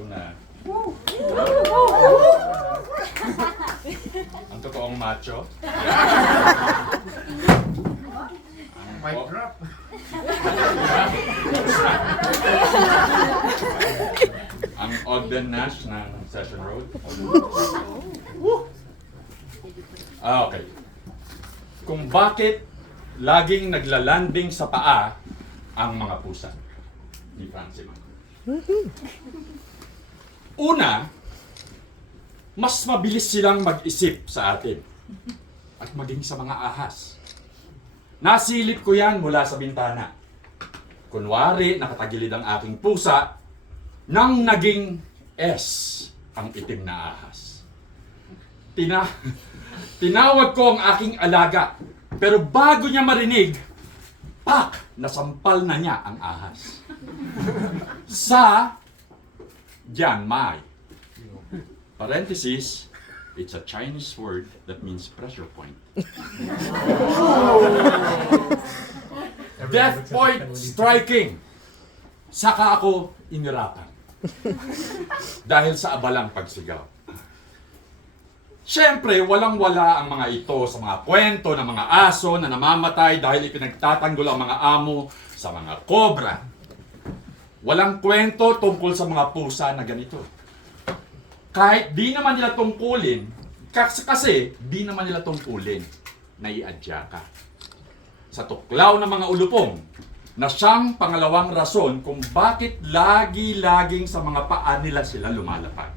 ko na ang totoong macho. Mic drop. Ang Ogden Nash ng Session Road. Okay. Kung bakit laging naglalanding sa paa ang mga pusa ni Francima. Una, mas mabilis silang mag-isip sa atin at maging sa mga ahas. Nasilip ko yan mula sa bintana. Kunwari, nakatagilid ang aking pusa nang naging S ang itim na ahas. Tinawag ko ang aking alaga, pero bago niya marinig, pak! Nasampal na niya ang ahas. Sa Janmai. Parenthesis, it's a Chinese word that means pressure point. Death point striking. Saka ako inirapan. Dahil sa abalang pagsigaw. Siyempre, walang-wala ang mga ito sa mga kwento ng mga aso na namamatay dahil ipinagtatanggol ang mga amo sa mga kobra. Walang kwento tungkol sa mga pusa na ganito. Kahit di naman nila tungkulin, kasi di naman nila tungkulin, naiadya ka. Sa tuklaw ng mga ulupong, na siyang pangalawang rason kung bakit lagi-laging sa mga paa nila sila lumalapag.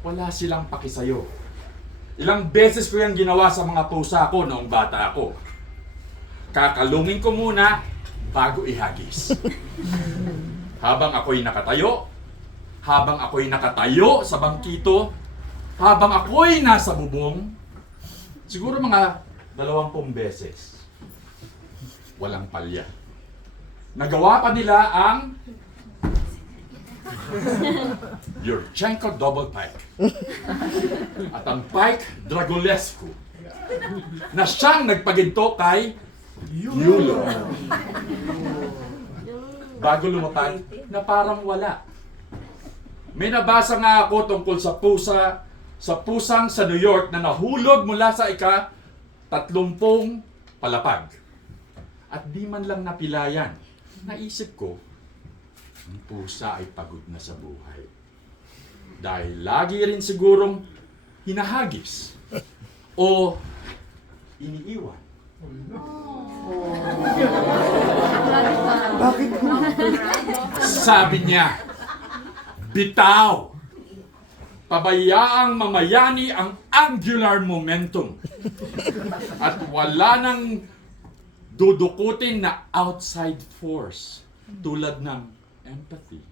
Wala silang pakisayo. Ilang beses ko yan ginawa sa mga pusa ko noong bata ako. Kakalungin ko muna bago ihagis. Habang ako'y nakatayo sa bangkito, habang ako'y nasa bubong, siguro mga 20 beses. Walang palya. Nagawa pa nila ang Yurchenko double pike. At ang pike Dragulescu na siyang nagpaginto kay Yulo. Bago lumapag, na parang wala. May nabasa nga ako tungkol sa pusang sa New York na nahulog mula sa ika-30 palapag. At di man lang napilayan. Naisip ko, ang pusa ay pagod na sa buhay. Dahil lagi rin sigurong hinahagis o iniiwan. Bakit ko? Sabi niya, bitaw! Pabayaang mamayani ang angular momentum. At wala nang dudukutin na outside force tulad ng empathy,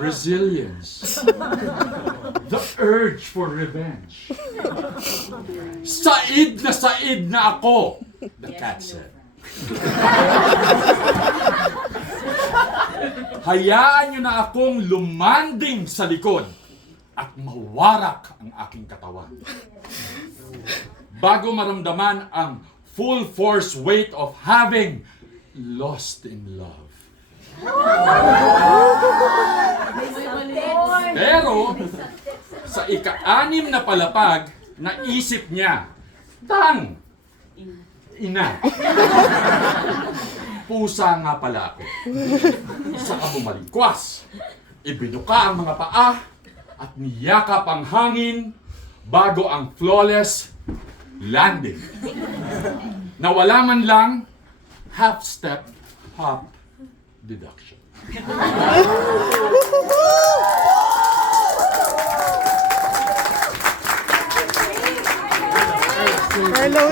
resilience, the urge for revenge. Said na ako, the cat said. Hayaan niyo na akong lumanding sa likod at mawarak ang aking katawan. Bago maramdaman ang full force weight of having lost in love. Pero, sa ika-6 na palapag, naisip niya, ina. Pusa nga pala ako. Isa ka bumalikwas. Ibinuka ang mga paa at niyakap ang hangin bago ang flawless landing. Nawala man lang half-step, hop deduction. Hello,